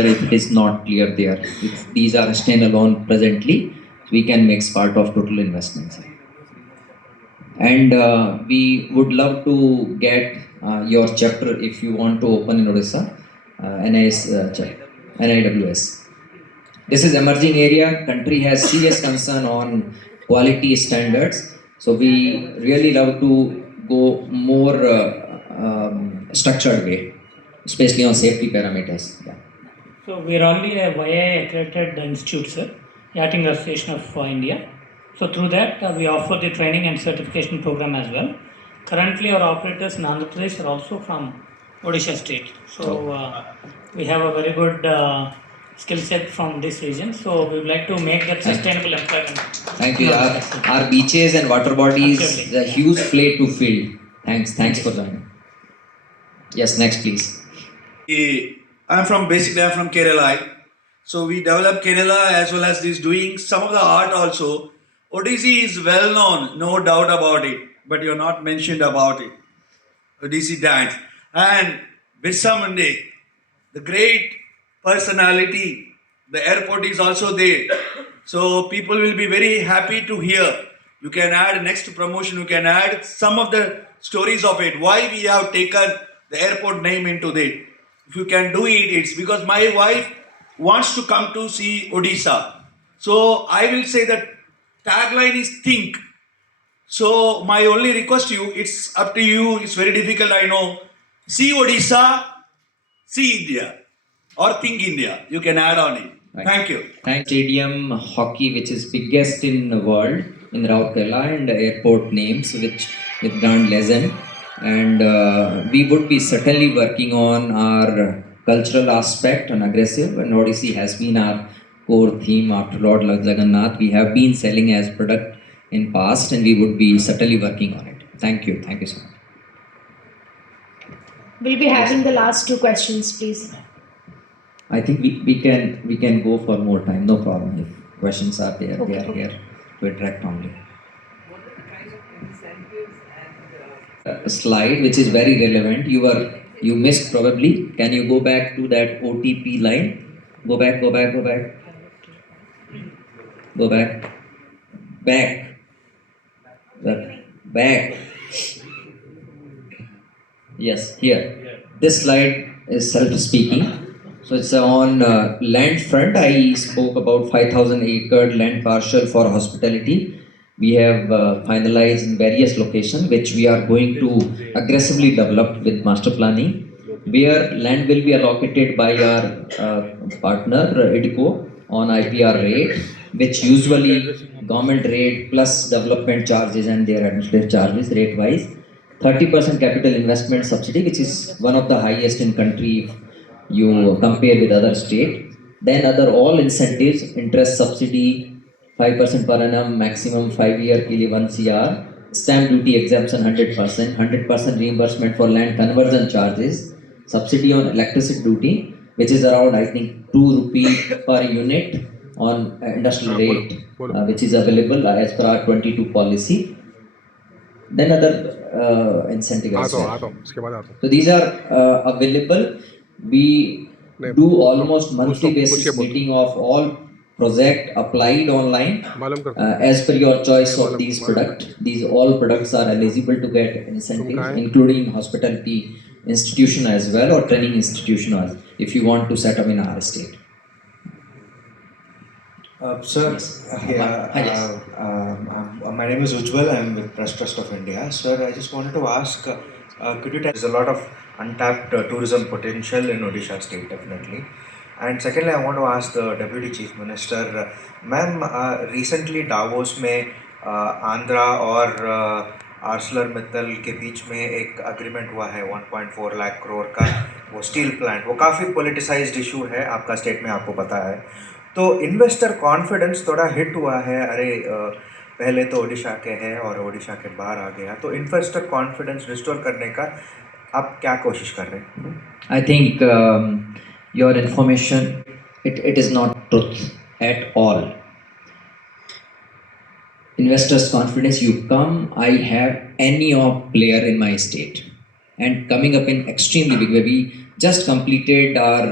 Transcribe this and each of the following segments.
if it is not clear there. If these are standalone presently, we can make part of total investments. And we would love to get your chapter if you want to open in Odisha, NIWS. This is emerging area. Country has serious concern on quality standards. So we really love to go more structured way, especially on safety parameters. Yeah. So we are only a YI accredited institute, sir, Yachting Association of India. So through that, we offer the training and certification program as well. Currently, our operators in Andhra Pradesh are also from Odisha state. So we have a very good skill set from this region. So we would like to make that sustainable employment. Thank you. Our beaches and water bodies, Absolutely. a huge play to fill. Thanks for joining. Yes, next please. I'm from Kerala. So we develop Kerala as well as this doing some of the art also. Odissi is well known, no doubt about it, but you're not mentioned about it. Odissi dance. And Birsa Munde, the great personality, the airport is also there. So people will be very happy to hear. You can add next promotion, you can add some of the stories of it. Why we have taken the airport name into that. If you can do it, it's because my wife wants to come to see Odisha. So I will say that tagline is think. So my only request to you, it's up to you, it's very difficult, I know. See Odisha, see India, or think India. You can add on it. Right. Thank you. Thanks. Stadium hockey, which is biggest in the world in Rourkela, and airport names which with grand legend. And we would be certainly working on our cultural aspect and aggressive. And Odissi has been our core theme after Lord Jagannath. We have been selling as product in past, and we would be certainly working on it. Thank you so much. We'll be having the last two questions, please. I think we can go for more time, no problem. If questions are there, they are here to interact only. A slide which is very relevant. You missed probably. Can you go back to that OTP line? Go back. Back. Yes, here. This slide is self-speaking. So it's on land front. I spoke about 5,000 acre land parcel for hospitality. We have finalized in various locations which we are going to aggressively develop with master planning, where land will be allocated by our partner IDCO on IPR rate, which usually government rate plus development charges and their administrative charges rate wise. 30% capital investment subsidy, which is one of the highest in country if you compare with other state. Then other all incentives, interest subsidy, 5% per annum, maximum 5-year ke liye 1 CR, stamp duty exemption 100% reimbursement for land conversion charges, subsidy on electricity duty, which is around I think 2 rupee per unit on industrial rate, which is available as per our 22 policy. Then other incentives as well. So these are available. We do almost monthly basis meeting of all project applied online as per your choice of these product. These all products are eligible to get incentives, including hospitality institution as well or training institution as if you want to set up in our state. Sir, my name is Ujjwal. I am with Press Trust of India. Sir, I just wanted to ask, could you tell there's a lot of untapped tourism potential in Odisha state, definitely. And secondly, I want to ask the Deputy Chief Minister, ma'am, recently Davos में आंध्रा और ArcelorMittal के बीच में एक agreement हुआ है 1.4 लाख करोड़ का वो steel plant वो काफ़ी politicized issue है आपका स्टेट में आपको पता है तो इन्वेस्टर कॉन्फिडेंस थोड़ा हिट हुआ है अरे पहले तो ओडिशा के है और ओडिशा के बाहर आ गया तो इन्वेस्टर कॉन्फिडेंस रिस्टोर करने का आप क्या कोशिश कर रहे हैं? I think your information it is not truth at all. Investors confidence, you come, I have any of player in my state and coming up in extremely big way. We just completed our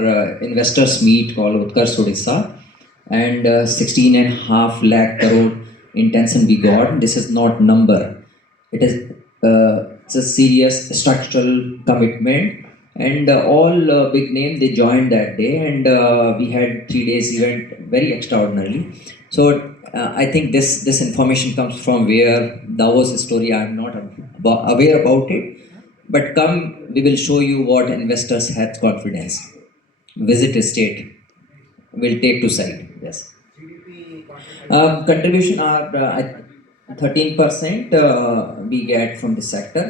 investors meet called Utkarsh Odisha, and 16.5 lakh crore intention we got. This is not number. It is it's a serious structural commitment, and all big name they joined that day, and we had 3 days event, very extraordinarily. So I think this information comes from where Davos story. I am not aware about it, but come, we will show you what investors have confidence. Visit a state, will take to side. Yes. Contribution are 13% we get from the sector,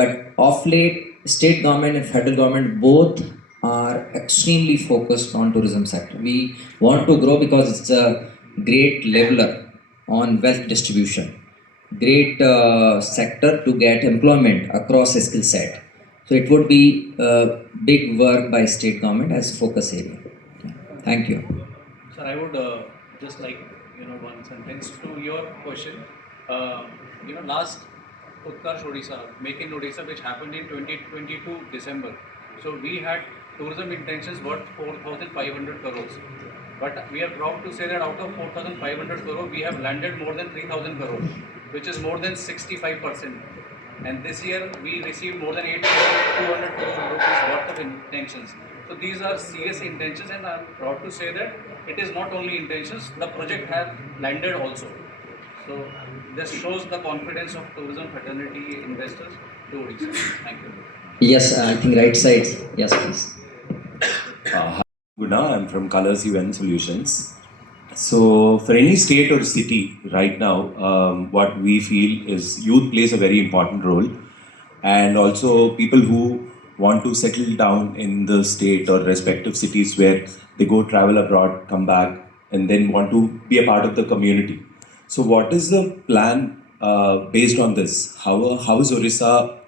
but of late, state government and federal government both are extremely focused on tourism sector. We want to grow because it's a great leveler on wealth distribution, great sector to get employment across a skill set. So it would be big work by state government as focus area. Thank you. Sir, I would just like one sentence to your question. Last Utkarsh Odisha, Make in Odisha, which happened in 2022 December. So we had tourism intentions worth 4,500 crores. But we are proud to say that out of 4,500 crores, we have landed more than 3,000 crores, which is more than 65%. And this year we received more than 8,200 crore rupees worth of intentions. So these are serious intentions, and I am proud to say that it is not only intentions, the project has landed also. So this shows the confidence of tourism fraternity investors to Odisha. Thank you. Yes, I think right side. Yes, please. Hi, Guna. I'm from Colors UN Solutions. So, for any state or city right now, what we feel is youth plays a very important role, and also people who want to settle down in the state or respective cities where they go travel abroad, come back, and then want to be a part of the community. So, what is the plan based on this? How is Orissa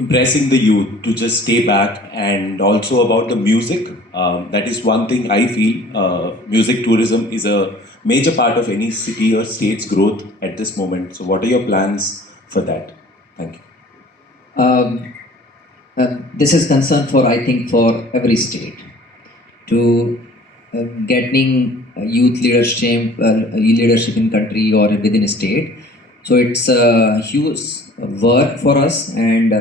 impressing the youth to just stay back, and also about the music? That is one thing I feel. Music tourism is a major part of any city or state's growth at this moment. So, what are your plans for that? Thank you. This is concern for, I think, for every state to getting youth leadership in country or within a state. So it's a huge work for us, and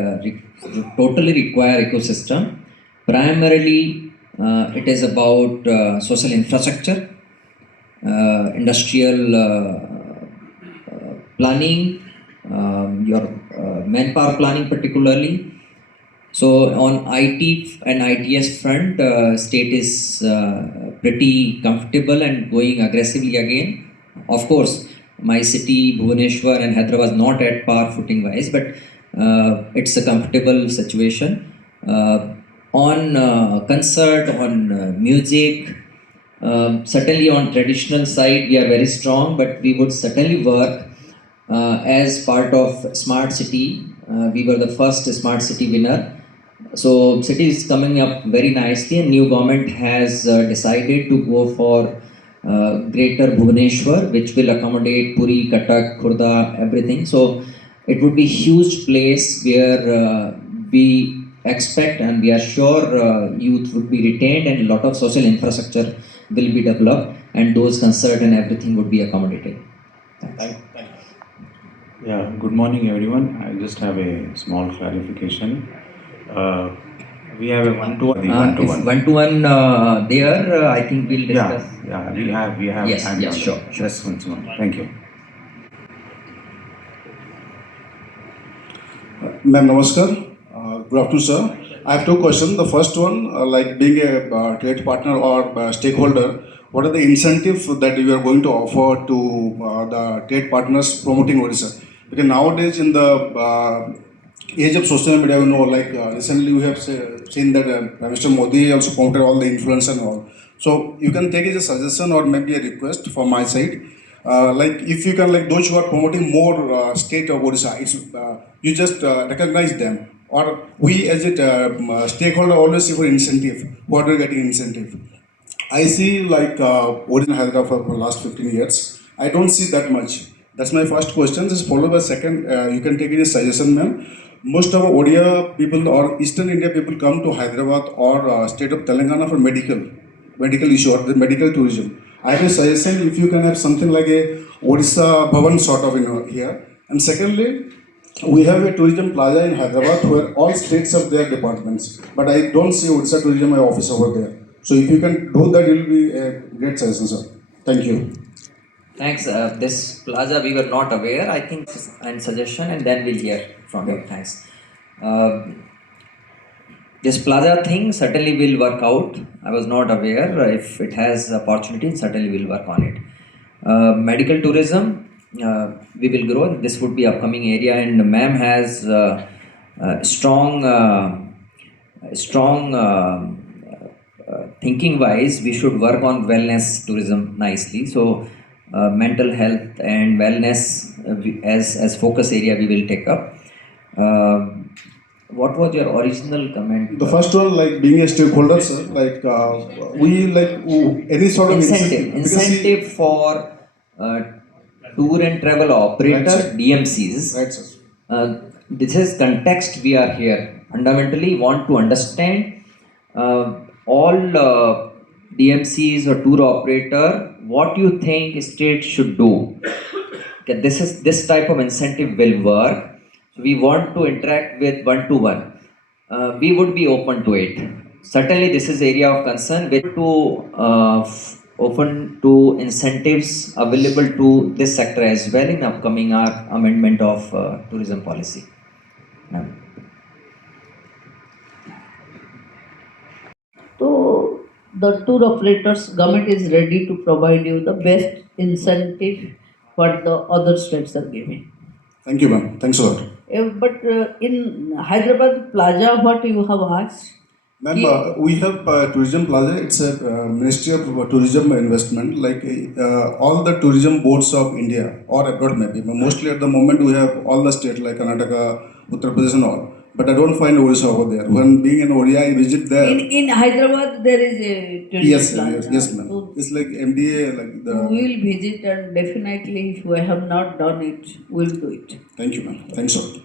totally require ecosystem. Primarily, it is about social infrastructure, industrial planning, your manpower planning particularly. So on IT and ITS front, state is pretty comfortable and going aggressively again. Of course, my city, Bhubaneswar and Hyderabad is not at par footing wise, but it's a comfortable situation. On concert, on music, certainly on traditional side, we are very strong, but we would certainly work as part of smart city. We were the first smart city winner. So city is coming up very nicely, and new government has decided to go for greater Bhubaneswar, which will accommodate Puri, Cuttack, Khurda, everything. So it would be huge place where we expect and we are sure youth would be retained, and a lot of social infrastructure will be developed, and those concert and everything would be accommodated. Thanks. Yeah, good morning everyone. I just have a small clarification. We have a one-to-one. If one-to-one there, I think we'll discuss. Yeah, we have. Yes, time yes, on sure, that. sure. Just one second. Thank you. Ma'am, namaskar. Good afternoon, sir. I have two questions. The first one, like being a trade partner or stakeholder, what are the incentives that you are going to offer to the trade partners promoting Odisha? Because nowadays in the age of social media, like recently we have seen that Mr. Modi also promoted all the influence and all. So you can take it as a suggestion or maybe a request from my side. Like if you can, like those who are promoting more state of Odisha, it's, you just recognize them. Or we as a stakeholder always see for incentive, what we're getting incentive. I see like Odisha and Hyderabad for the last 15 years. I don't see that much. That's my first question. Just followed by second, you can take any suggestion, ma'am. Most of Odia people or Eastern India people come to Hyderabad or state of Telangana for medical issue or the medical tourism. I have a suggestion if you can have something like a Odisha Bhavan sort of here. And secondly, we have a tourism plaza in Hyderabad where all states have their departments, but I don't see Odisha tourism office over there. So if you can do that, it will be a great suggestion, sir. Thank you. Thanks. This plaza we were not aware. I think and suggestion, and then we'll hear from you. Thanks. This plaza thing certainly will work out. I was not aware. If it has opportunity, certainly we'll work on it. Medical tourism, we will grow. This would be upcoming area, and ma'am has strong thinking wise. We should work on wellness tourism nicely. So mental health and wellness as focus area we will take up. What was your original comment? The first one, like being a stakeholder, sir, like we like any sort of incentive for tour and travel operator, right, DMCs. Right, sir. This is context we are here. Fundamentally, want to understand all DMCs or tour operator. What you think state should do? Okay, this type of incentive will work. We want to interact with one-to-one. We would be open to it. Certainly, this is area of concern. With open to incentives available to this sector as well in upcoming amendment of tourism policy. So the tour operators, government is ready to provide you the best incentive what the other states are giving. Thank you, ma'am. Thanks a lot. But in Hyderabad Plaza, what you have asked? Ma'am, we have Tourism Plaza. It's a Ministry of Tourism investment, like all the tourism boards of India or abroad maybe. But mostly at the moment we have all the states like Karnataka, Uttar Pradesh and all. But I don't find Odisha over there. When being in Odisha, I visit there. In Hyderabad, there is a tourism plaza. Yes, ma'am. So it's like MDA, like the. we will visit and definitely, if we have not done it, we'll do it. Thank you, ma'am. Thanks a lot.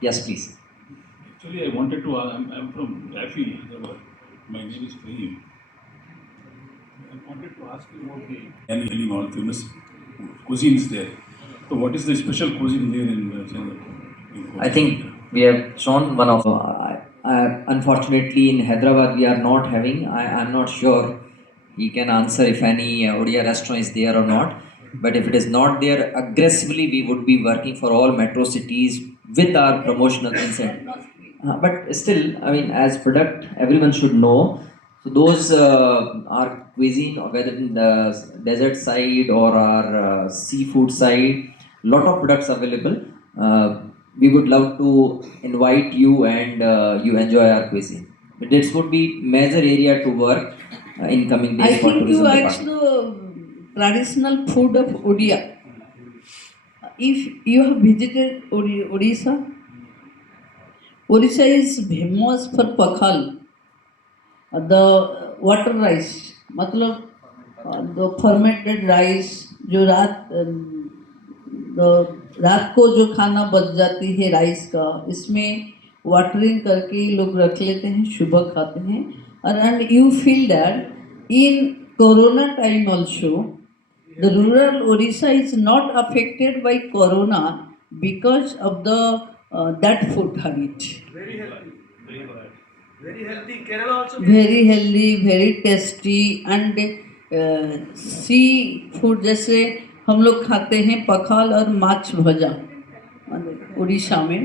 Yes, please. Actually, I wanted to. I'm from Rafi, Hyderabad. My name is Fahim. I wanted to ask you about the and all famous cuisines there. So, what is the special cuisine there in I think we have shown one of. Unfortunately, in Hyderabad, we are not having. I'm not sure he can answer if any Odia restaurant is there or not. But if it is not there, aggressively we would be working for all metro cities with our promotional incentive. But still, I mean, as product, everyone should know. So those are cuisine, whether in the desert side or our seafood side, lot of products available. We would love to invite you and you enjoy our cuisine. But this would be major area to work in coming days. I think you asked the traditional food of Odia. If you have visited Odisha, Odisha is famous for pakhal, the water rice, मतलब the fermented rice जो रात को जो खाना बच जाती है rice का, इसमें वाटरिंग करके लोग रख लेते हैं, सुबह खाते हैं. And you feel that in Corona time also, the rural Odisha is not affected by Corona because of the that food habit. Very healthy. Very healthy. Kerala also. Very healthy, very tasty and seafood जैसे हम लोग खाते हैं पखाल और माछ भजा उड़ीसा में,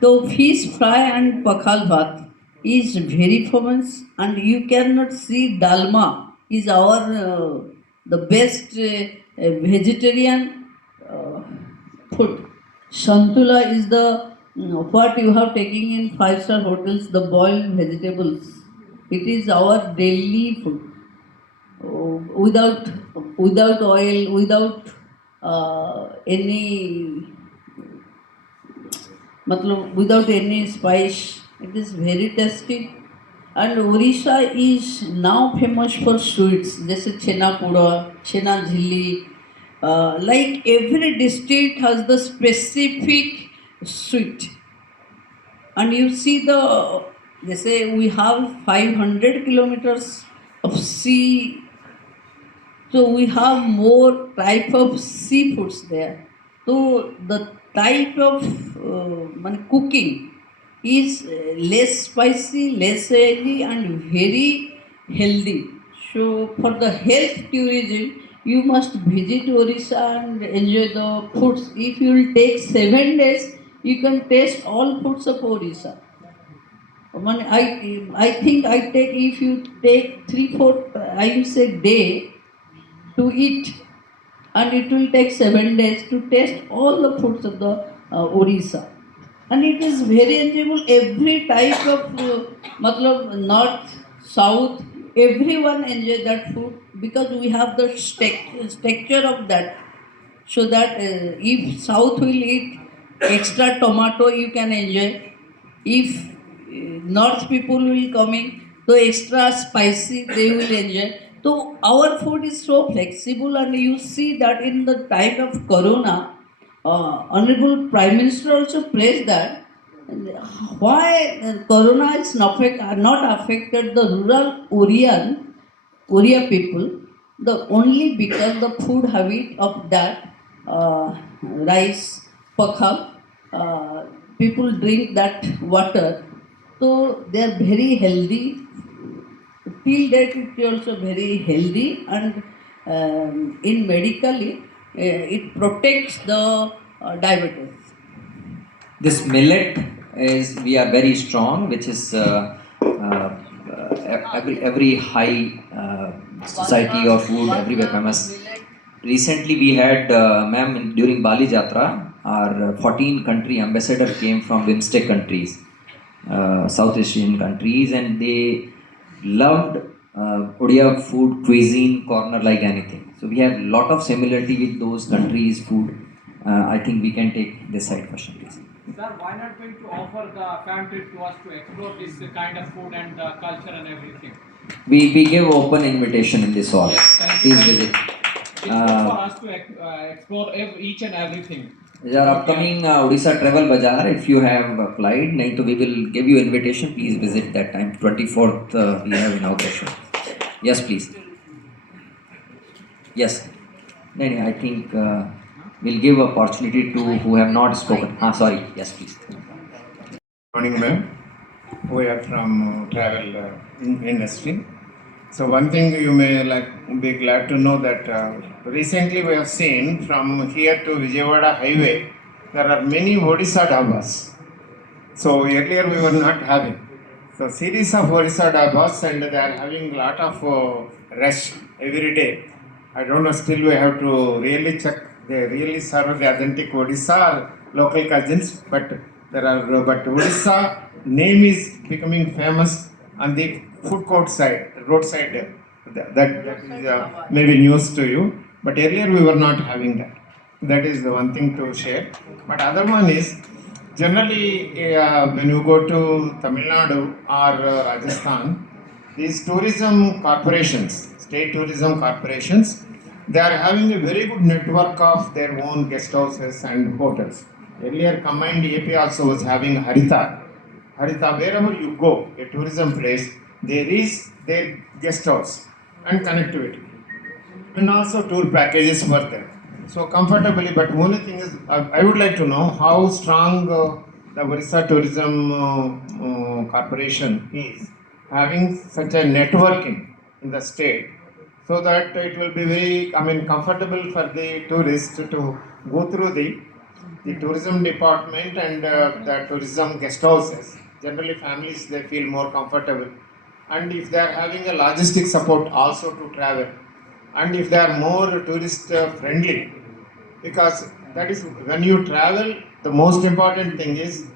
तो फिश फ्राई एंड पखाल भात is very famous and you cannot see dalma is our the best vegetarian food. Santula is the what you have taken in 5-star hotels, the boiled vegetables. It is our daily food. Without oil, without any without any spice. It is very tasty And Odisha is now famous for sweets. जैसे छेना पोड़ा, छेना झिल्ली. Like every district has the specific sweet. And you see they say we have 500 kilometers of sea, so we have more type of seafoods there. So the type of cooking is less spicy, less oily, and very healthy. So for the health tourism, you must visit Orissa and enjoy the foods. If you will take 7 days, you can taste all foods of Orissa. I think I take if you take 3 4 times a day to eat, and it will take 7 days to taste all the foods of the Odisha. And it is very enjoyable. Every type of matlab north, south, everyone enjoy that food because we have the texture of that. So that if south will eat extra tomato, you can enjoy. If north people will coming, so extra spicy they will enjoy. So our food is so flexible, and you see that in the time of Corona, Honorable Prime Minister also praised that why Corona is not affected the rural Oriya people, the only because the food habit of that rice, pakhal, people drink that water, so they are very healthy. Till date, it is also very healthy, and in medically, it protects the diabetes. This millet is, we are very strong, which is every high society or food everywhere famous. Recently we had, ma'am, during Bali Jatra, our 14 country ambassador came from BIMSTEC countries, South Asian countries, and they loved Odia food cuisine corner like anything. So we have lot of similarity with those countries' food. I think we can take this side question, please. Sir, why not going to offer the fam trip to us to explore this kind of food and culture and everything? We give open invitation in this hall. Yes, thank you. Please visit. It's good for us to explore each and everything. Your upcoming Odisha Travel Bazaar, if you have applied, nahin to we will give you invitation. Please visit that time. 24th we have inauguration. Yes, please. Yes. Nahin, I think we'll give opportunity to who have not spoken. Sorry. Yes, please. Morning, ma'am. We are from travel industry. So one thing you may be glad to know that recently we have seen from here to Vijayawada highway, there are many Odisha dhabas. So earlier we were not having. So series of Odisha dhabas, and they are having a lot of rush every day. I don't know, still we have to really check they really serve the authentic Odisha or local cousins, but Odisha name is becoming famous on the food court side, roadside. That is maybe news to you, but earlier we were not having that. That is the one thing to share. But other one is generally when you go to Tamil Nadu or Rajasthan, these tourism corporations, state tourism corporations, they are having a very good network of their own guest houses and hotels. Earlier, combined AP also was having Harita. Harita, wherever you go, a tourism place, there is their guest house and connectivity. And also tour packages were there. So comfortably, but only thing is, I would like to know how strong the Odisha Tourism Corporation is having such a networking in the state, so that it will be very, comfortable for the tourists to go through the tourism department and the tourism guest houses. Generally, families they feel more comfortable, and if they are having a logistic support also to travel, and if they are more tourist friendly, because that is when you travel, the most important thing is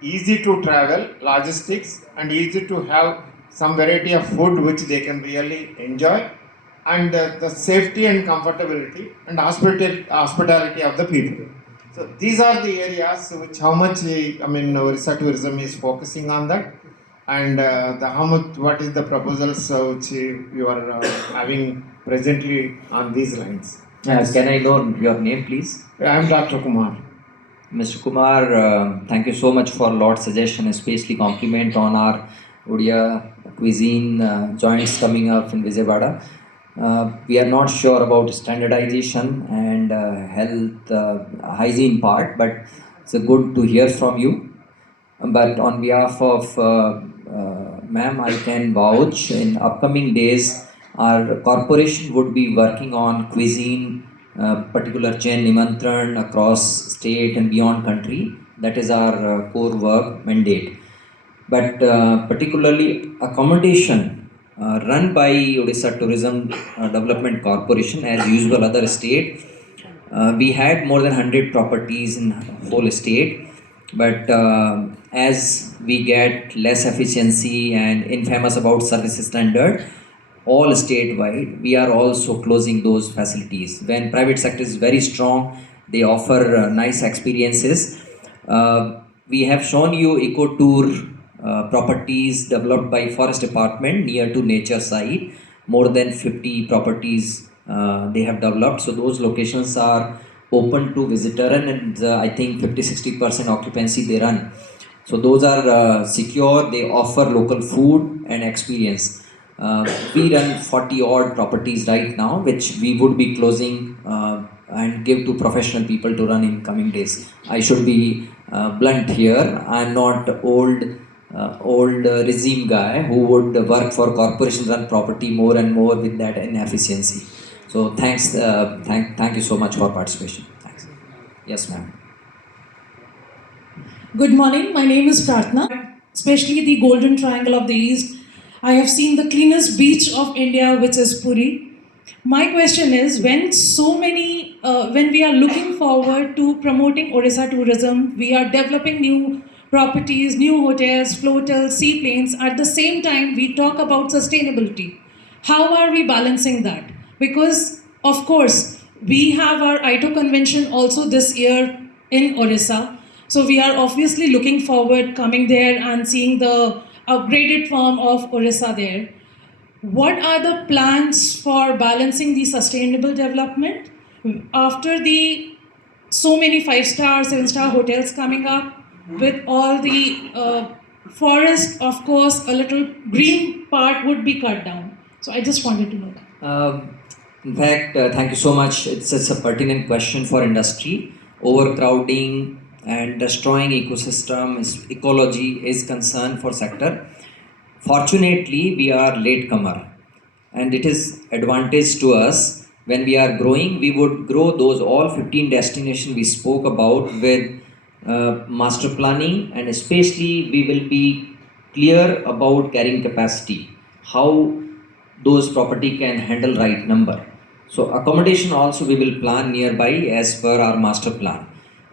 easy to travel, logistics, and easy to have some variety of food which they can really enjoy, and the safety and comfortability and hospitality of the people. So these are the areas which how much Orissa tourism is focusing on that, and how much, what is the proposals which you are having presently on these lines? Can I know your name, please? I am Dr. Kumar. Mr. Kumar, thank you so much for lot suggestion, especially compliment on our Odia cuisine joints coming up in Vijayawada. We are not sure about standardization and health hygiene part, but it's good to hear from you. But on behalf of ma'am, I can vouch in upcoming days, our corporation would be working on cuisine, particular chain Nimantran across state and beyond country. That is our core work mandate. But particularly accommodation run by Odisha Tourism Development Corporation, as usual other state. We had more than 100 properties in whole state, but as we get less efficiency and infamous about service standard, all statewide, we are also closing those facilities. When private sector is very strong, they offer nice experiences. We have shown you eco tour properties developed by forest department near to nature site. More than 50 properties they have developed. So those locations are open to visitor, and I think 50-60% occupancy they run. So those are secure. They offer local food and experience. We run 40 odd properties right now, which we would be closing and give to professional people to run in coming days. I should be blunt here. I'm not old regime guy who would work for corporation run property more and more with that inefficiency. So thanks, thank you so much for participation. Thanks. Yes, ma'am. Good morning, my name is Pratna, especially the Golden Triangle of the East. I have seen the cleanest beach of India, which is Puri. My question is, when we are looking forward to promoting Odisha tourism, we are developing new properties, new hotels, floatels, seaplanes. At the same time, we talk about sustainability. How are we balancing that? Because, of course, we have our ITO convention also this year in Odisha. So we are obviously looking forward coming there and seeing the upgraded form of Odisha there. What are the plans for balancing the sustainable development after the so many 5-star, 7-star hotels coming up with all the forest, of course, a little green part would be cut down. So I just wanted to know that. In fact, thank you so much. It's a pertinent question for industry. Overcrowding and destroying ecology is concern for sector. Fortunately, we are latecomer, and it is advantage to us. When we are growing, we would grow those all 15 destinations we spoke about with master planning, and especially we will be clear about carrying capacity, how those property can handle right number. So accommodation also we will plan nearby as per our master plan.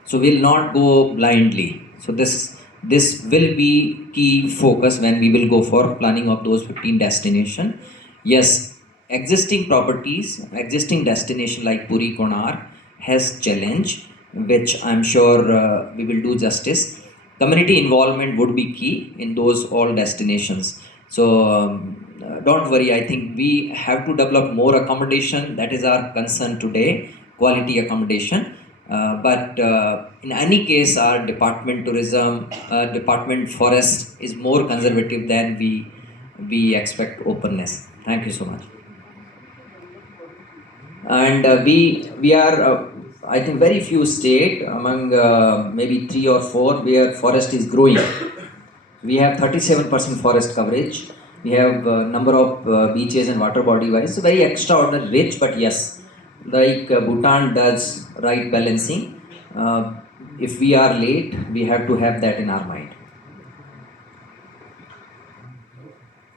So we'll not go blindly. So this will be key focus when we will go for planning of those 15 destination. Yes, existing properties, existing destination like Puri Konar has challenge, which I'm sure we will do justice. Community involvement would be key in those all destinations. So don't worry, I think we have to develop more accommodation. That is our concern today, quality accommodation. But in any case, our department tourism, department forest is more conservative than we expect openness. Thank you so much. And we are I think very few state among maybe 3 or 4 where forest is growing. We have 37% forest coverage. We have number of beaches and water body wise. So very extraordinary rich, but yes, like Bhutan does right balancing. If we are late, we have to have that in our mind.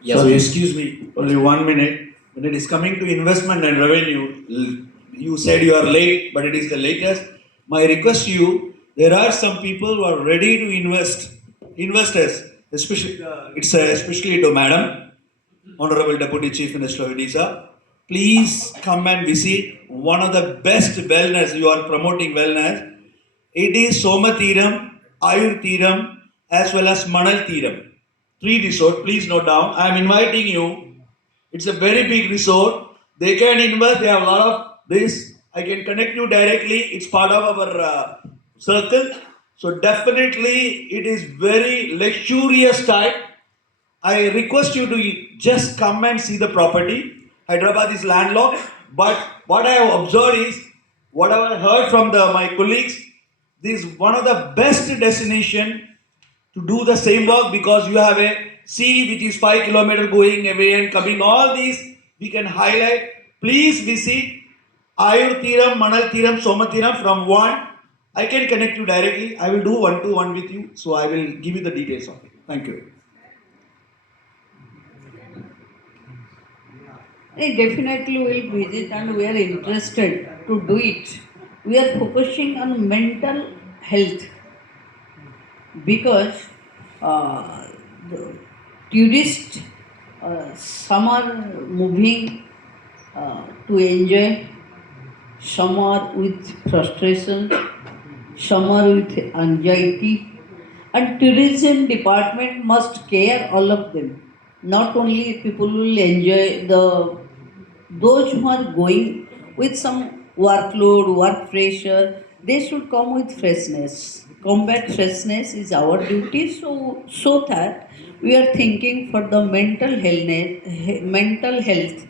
Yes, sorry, excuse me, only 1 minute. When it is coming to investment and revenue, you said you are late, but it is the latest. My request to you, there are some people who are ready to investors, especially, especially to Madam, Honorable Deputy Chief Minister of Odisha. Please come and visit one of the best wellness, you are promoting wellness. It is Soma Thiram, Ayur Thiram, as well as Manal Thiram. 3 resort. Please note down. I am inviting you. It's a very big resort. They can invest. They have a lot of this. I can connect you directly. It's part of our circle. So definitely, it is very luxurious type. I request you to just come and see the property. Hyderabad is landlocked, but what I have observed is, whatever I heard from my colleagues, this is one of the best destination to do the same work because you have a sea which is 5 kilometers going away and coming. All these we can highlight. Please visit Ayur Tiram, Manal Tiram, Soma Tiram from one. I can connect you directly. I will do 1-to-1 with you. So I will give you the details of it. Thank you. Definitely we'll visit and we are interested to do it. We are focusing on mental health because the tourists, some are moving to enjoy, some are with frustration, some are with anxiety, and tourism department must care all of them. Not only people will enjoy those who are going with some workload, work pressure, they should come with freshness. Combat freshness is our duty, so that we are thinking for the mental health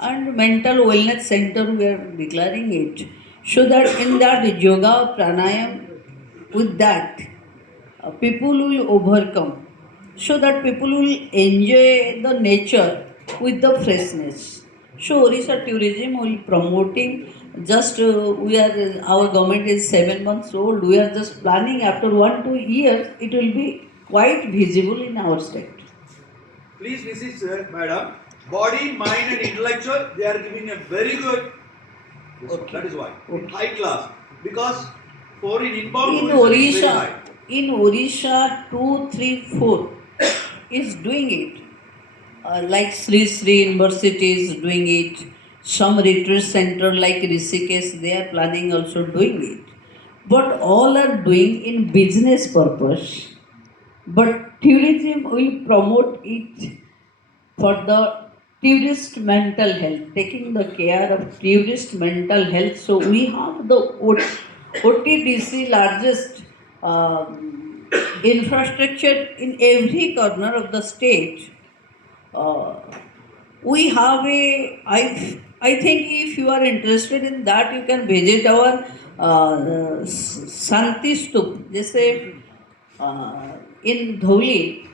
and mental wellness center we are declaring it. So that in that yoga, pranayam, with that people will overcome so that people will enjoy the nature with the freshness. So Orissa tourism will promoting just we are our government is 7 months old. We are just planning after 1-2 years it will be quite visible in our state. Please visit, sir, madam. Body, mind, and intellectual, they are giving a very good. Okay. That is why. Okay. High class. Because for inbound in tourism is very Odisha, high. in Odisha, 2, 3, 4 is doing it. Like Sri University is doing it. Some retreat center like Rishikesh, they are planning also doing it. But all are doing in business purpose. But tourism will promote it for the tourist mental health, taking the care of tourist mental health. So we have the OTDC largest infrastructure in every corner of the state. We have I think if you are interested in that, you can visit our Santi Stup. Jैसे in Dholi,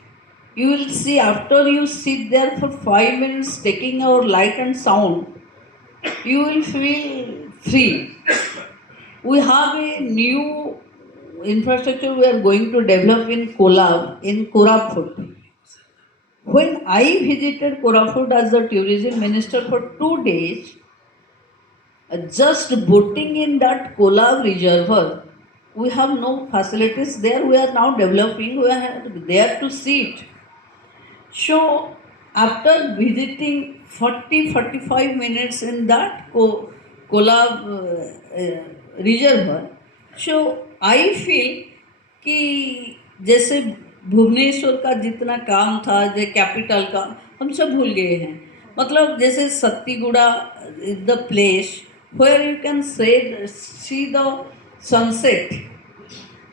you will see after you sit there for 5 minutes taking our light and sound, you will feel free. We have a new infrastructure we are going to develop in Kolab, in Koraput. When I visited Koraput as the tourism minister for 2 days, just boating in that Kolab reservoir, we have no facilities there. We are now developing, we are there to see it. So, after visiting 40-45 minutes in that Kolab reservoir, so I feel कि जैसे भुवनेश्वर का जितना काम था जो capital का हम सब भूल गए हैं. मतलब जैसे सत्तीगुड़ा is the place where you can see the sunset.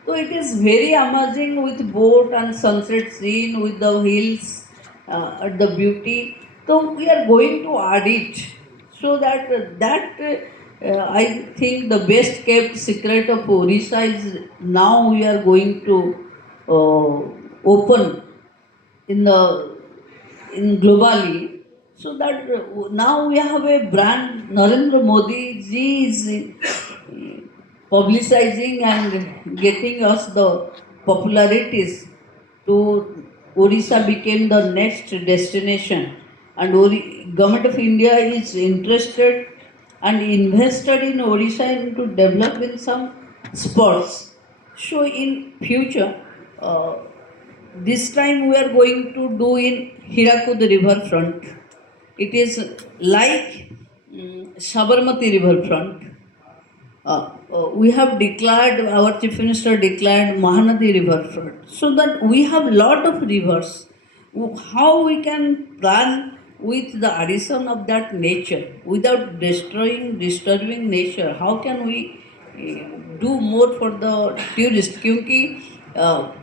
So it is very amazing with boat and sunset scene with the hills, the beauty. So we are going to add it so that I think the best kept secret of Odisha is now we are going to open in globally, so that now we have a brand. Narendra Modi ji is publicizing and getting us the popularities to Odisha became the next destination, and government of India is interested and invested in Odisha to develop in some spots. So in future, this time we are going to do in Hirakud river front. It is like Sabarmati river front. We have declared, our Chief Minister declared Mahanadi river front. So that we have lot of rivers how we can plan with the addition of that nature without disturbing nature? How can we do more for the tourist? क्योंकि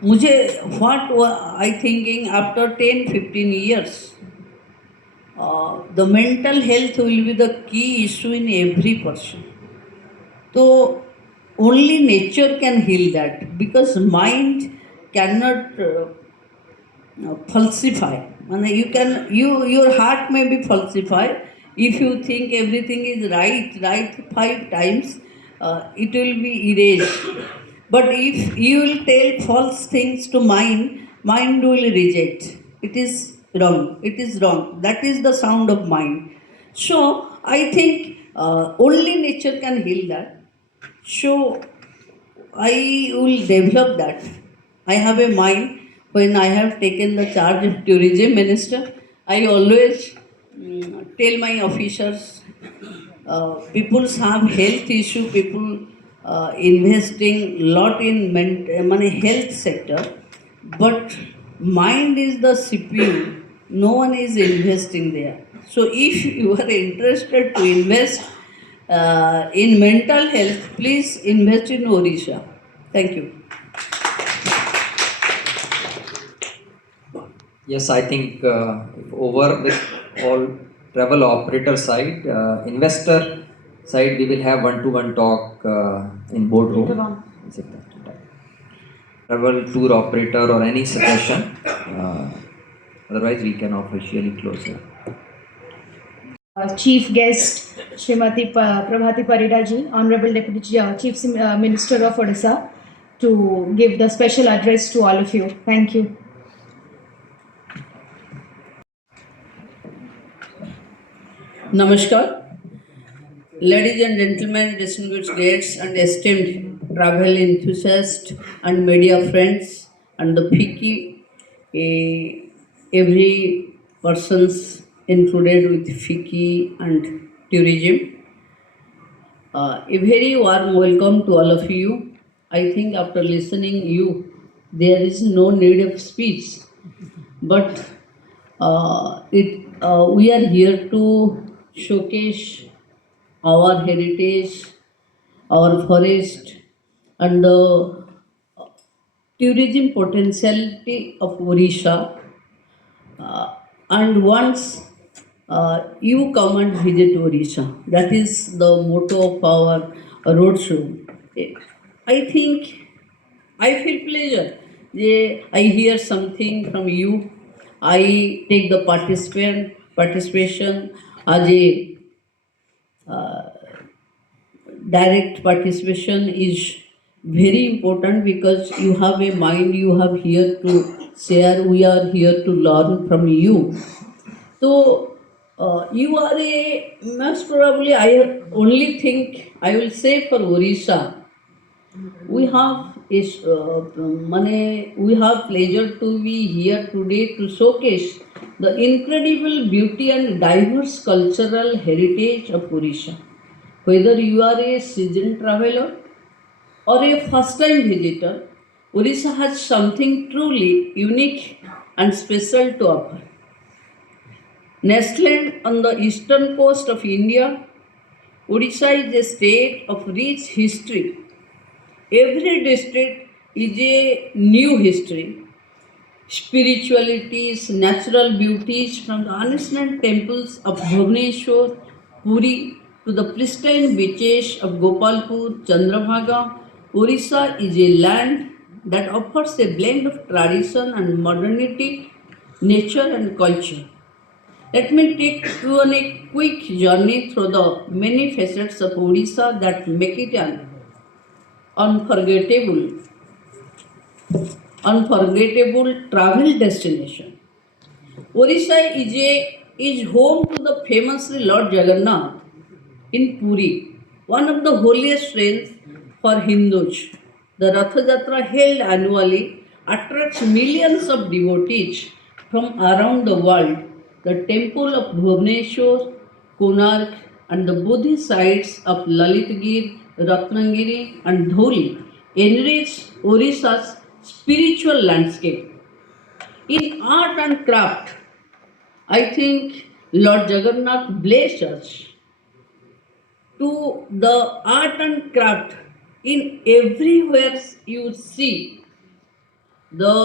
मुझे what I thinking after 10-15 years, the mental health will be the key issue in every person. So only nature can heal that, because mind cannot falsify. Your heart may be falsified. If you think everything is right 5 times, it will be erased. But if you will tell false things to mind will reject. It is wrong. It is wrong. That is the sound of mind. So I think only nature can heal that. So I will develop that. I have a mind. When I have taken the charge of tourism minister, I always tell my officers, people have health issue, people investing lot in money health sector, but mind is the CPU. No one is investing there. So if you are interested to invest in mental health, please invest in Odisha. Thank you. Yes, I think over with all travel operator side, investor side, we will have one-to-one talk in boardroom. Travel tour operator or any suggestion. Otherwise, we can officially close it. Chief guest Srimati Prabhati Parida ji, Honorable Deputy Chief Minister of Odisha, to give the special address to all of you. Thank you. Namaskar. Ladies and gentlemen, distinguished guests and esteemed travel enthusiasts and media friends and the FICCI, every persons included with FICCI and tourism. A very warm welcome to all of you. I think after listening you, there is no need of speech, but we are here to showcase our heritage, our forest, and the tourism potentiality of Odisha. And once you come and visit Odisha, that is the motto of our roadshow. I think I feel pleasure. I hear something from you. I take the participation as a direct participation is very important, because you have a mind, you have here to share, we are here to learn from you. So you are a, most probably I only think I will say for Odisha, we have we have pleasure to be here today to showcase the incredible beauty and diverse cultural heritage of Odisha. Whether you are a seasoned traveler or a first-time visitor, Odisha has something truly unique and special to offer. Nestled on the eastern coast of India, Odisha is a state of rich history. Every district is a new history. Spiritualities, natural beauties, from the ancient temples of Bhubaneswar, Puri, to the pristine beaches of Gopalpur, Chandrabhaga, Odisha is a land that offers a blend of tradition and modernity, nature and culture. Let me take you on a quick journey through the many facets of Odisha that make it an unforgettable travel destination. Odisha is home to the famous Lord Jagannath in Puri, one of the holiest shrines for Hindus. The Ratha Jatra, held annually, attracts millions of devotees from around the world. The temple of Bhubaneswar, Konark, and the Buddhist sites of Lalitgir, Ratnagiri, and Dholi enrich Odisha's spiritual landscape. In art and craft, I think Lord Jagannath blessed us to the art and craft. In everywhere you see, the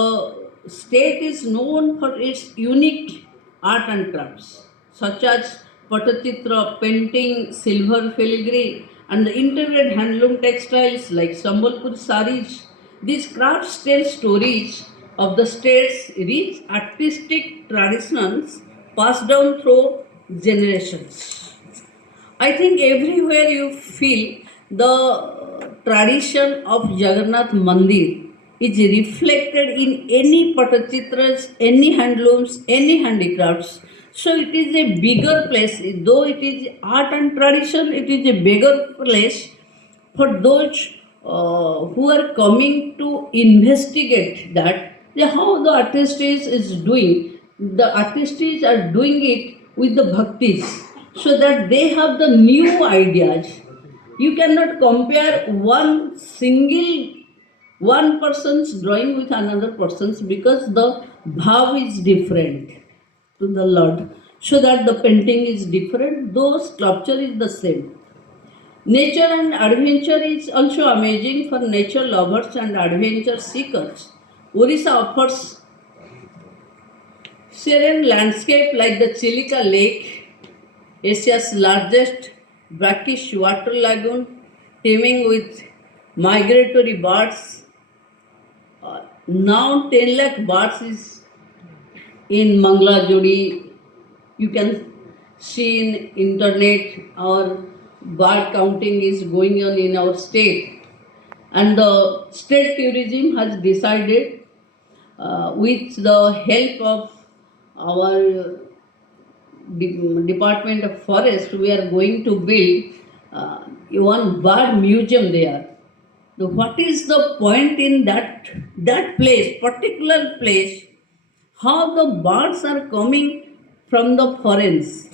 state is known for its unique art and crafts, such as Patachitra, painting, silver filigree, and the integrated handloom textiles like Sambalpur saris. These crafts tell stories of the state's rich artistic traditions passed down through generations. I think everywhere you feel the tradition of Jagannath Mandir is reflected in any patachitras, any handlooms, any handicrafts. So it is a bigger place, though it is art and tradition, it is a bigger place for those who are coming to investigate that how the artist is doing. The artists are doing it with the bhaktis so that they have the new ideas. You cannot compare one person's drawing with another person's because the bhav is different to the Lord. So that the painting is different, though sculpture is the same. Nature and adventure is also amazing for nature lovers and adventure seekers. Odisha offers serene landscape like the Chilika Lake, Asia's largest brackish water lagoon, teeming with migratory birds. Now 10 lakh birds is in Mangla Jodi. You can see in internet our bird counting is going on in our state, and the state tourism has decided with the help of our Department of Forest, we are going to build one bird museum there. So what is the point in that place, particular place? How the birds are coming from the foreigners?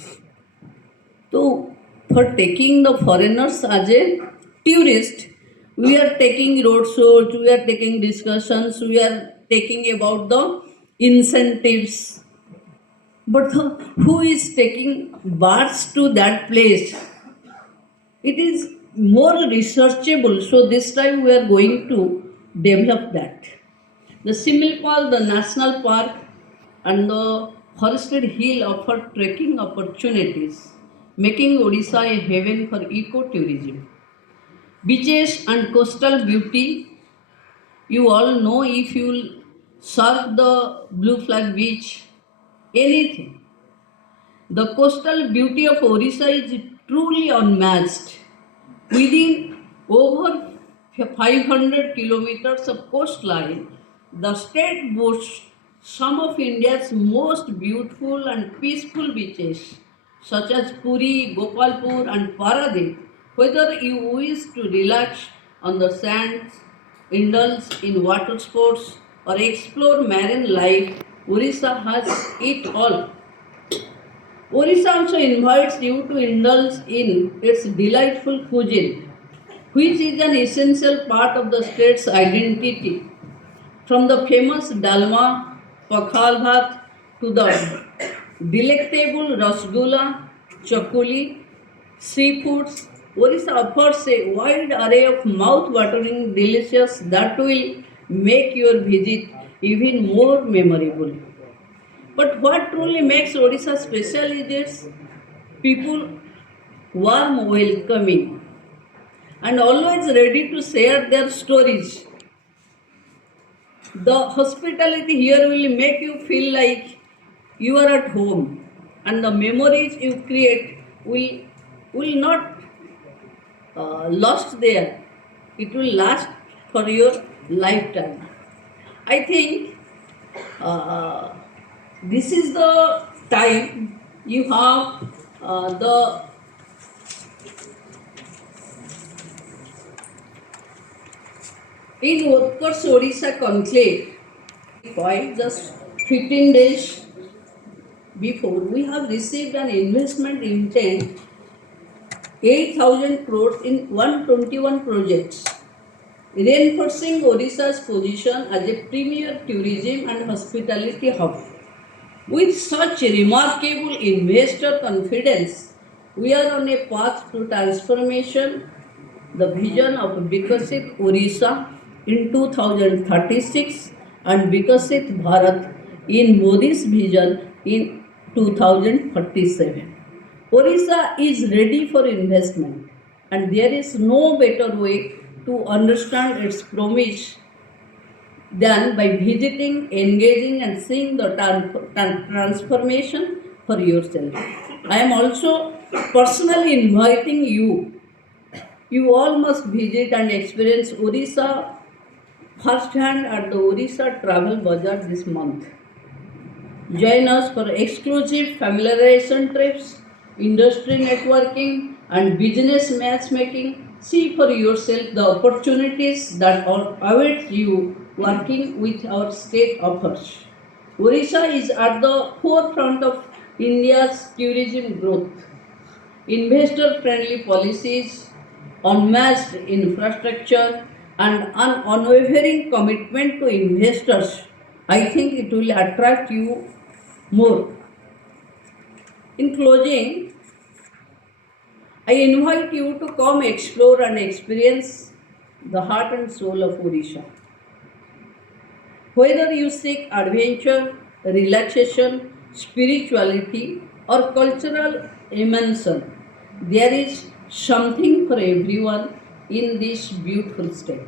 So for taking the foreigners as a tourist, we are taking road shows, we are taking discussions, we are taking about the incentives. But who is taking birds to that place? It is more researchable. So this time we are going to develop that. The Similpal, the national park, and the forested hill offer trekking opportunities, making Odisha a haven for ecotourism. Beaches and coastal beauty, you all know if you surf the Blue Flag Beach, anything. The coastal beauty of Odisha is truly unmatched. Within over 500 kilometers of coastline, the state boasts some of India's most beautiful and peaceful beaches, such as Puri, Gopalpur, and Paradip. Whether you wish to relax on the sands, indulge in water sports, or explore marine life, Orissa has it all. Orissa also invites you to indulge in its delightful cuisine, which is an essential part of the state's identity. From the famous dalma, pakhal bhat, to the delectable rasgulla, chakuli, seafoods, Orissa offers a wide array of mouth-watering delicious that will make your visit even more memorable. But what truly makes Odisha special is its people warm welcoming and always ready to share their stories. The hospitality here will make you feel like you are at home, and the memories you create will not lost there. It will last for your lifetime. I think this is the time you have the in Utkarsh Odisha conclave. Quite just 15 days before, we have received an investment intent 8,000 crores in 121 projects. reinforcing Odisha's position as a premier tourism and hospitality hub. With such remarkable investor confidence, we are on a path to transformation. The vision of Vikasit Odisha in 2036 and Vikasit Bharat in Modi's vision in 2047. Odisha is ready for investment, and there is no better way to understand its promise than by visiting, engaging, and seeing the transformation for yourself. I am also personally inviting you. You all must visit and experience Odisha firsthand at the Odisha Travel Bazaar this month. Join us for exclusive familiarization trips, industry networking, and business matchmaking. See for yourself the opportunities that await you working with our state offers. Odisha is at the forefront of India's tourism growth. Investor friendly policies, unmatched infrastructure, and an unwavering commitment to investors, I think it will attract you more. In closing, I invite you to come explore and experience the heart and soul of Odisha. Whether you seek adventure, relaxation, spirituality, or cultural immersion, there is something for everyone in this beautiful state.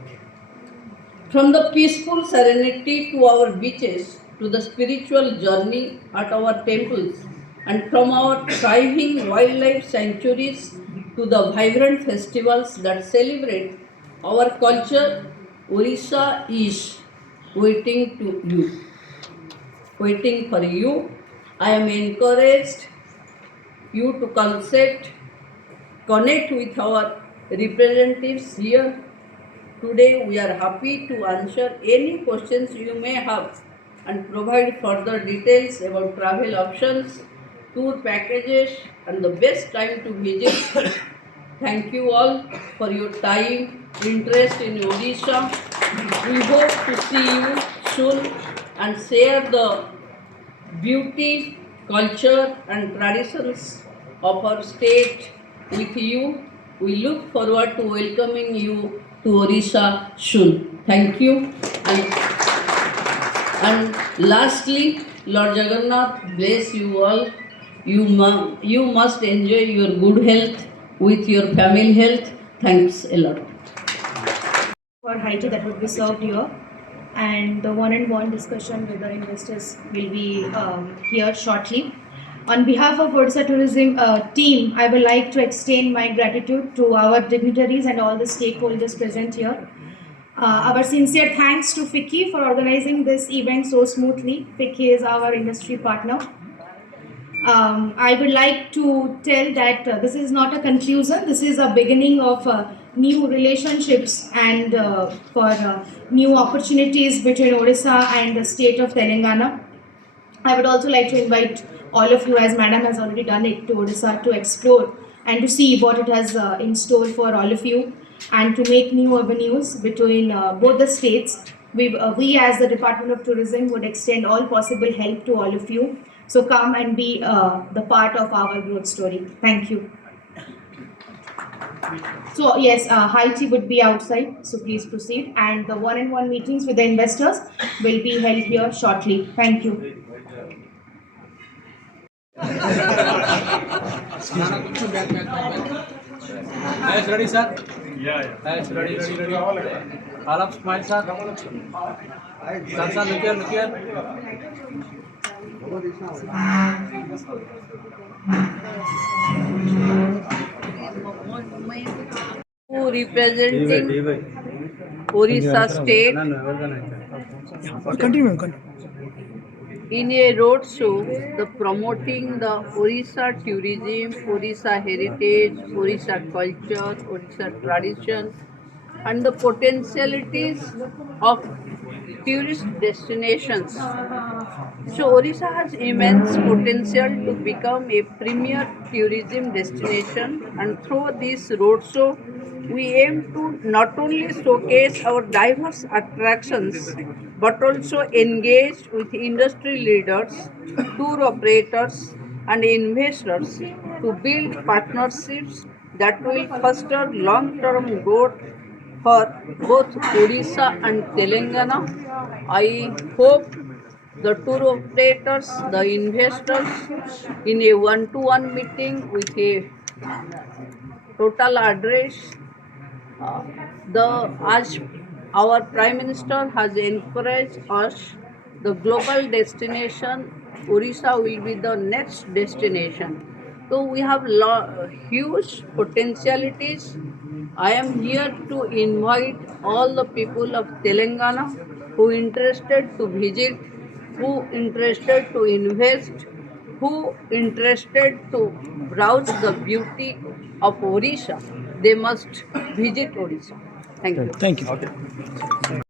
From the peaceful serenity to our beaches, to the spiritual journey at our temples, and from our thriving wildlife sanctuaries to the vibrant festivals that celebrate our culture, Orissa is waiting to you, waiting for you. I am encouraged you to connect with our representatives here. Today we are happy to answer any questions you may have and provide further details about travel options, tour packages, and the best time to visit. Thank you all for your time, interest in Odisha. We hope to see you soon and share the beauty, culture, and traditions of our state with you. We look forward to welcoming you to Odisha soon. Thank you. And lastly, Lord Jagannath bless you all. You must enjoy your good health with your family health. Thanks a lot. For Haiti that would be served here, and the one-on-one discussion with the investors will be here shortly. On behalf of Odisha Tourism team, I would like to extend my gratitude to our dignitaries and all the stakeholders present here. Our sincere thanks to FICCI for organizing this event so smoothly. FICCI is our industry partner. I would like to tell that this is not a conclusion, this is a beginning of new relationships and for new opportunities between Odisha and the state of Telangana. I would also like to invite all of you, as Madam has already done it, to Odisha to explore and to see what it has in store for all of you and to make new avenues between both the states. We as the Department of Tourism would extend all possible help to all of you. So come and be the part of our growth story. Thank you. So yes, Haiti would be outside, so please proceed. And the one-on-one meetings with the investors will be held here shortly. Thank you. Guys, ready, sir? Yeah. Guys, ready. All up, smile, sir. Sir, look here. Representing Orissa state in a roadshow, the promoting the Orissa tourism, Orissa heritage, Orissa culture, Orissa tradition, and the potentialities of tourist destinations So Odisha has immense potential to become a premier tourism destination, and through this roadshow, we aim to not only showcase our diverse attractions but also engage with industry leaders, tour operators, and investors to build partnerships that will foster long-term growth for both Odisha and Telangana. I hope the tour operators, the investors, in a one-to-one meeting with a total address, uh, the as our Prime Minister has encouraged us, the global destination, Odisha will be the next destination. So we have huge potentialities. I am here to invite all the people of Telangana who interested to visit, who interested to invest, who interested to browse the beauty of Odisha. They must visit Odisha. Thank you. Thank you.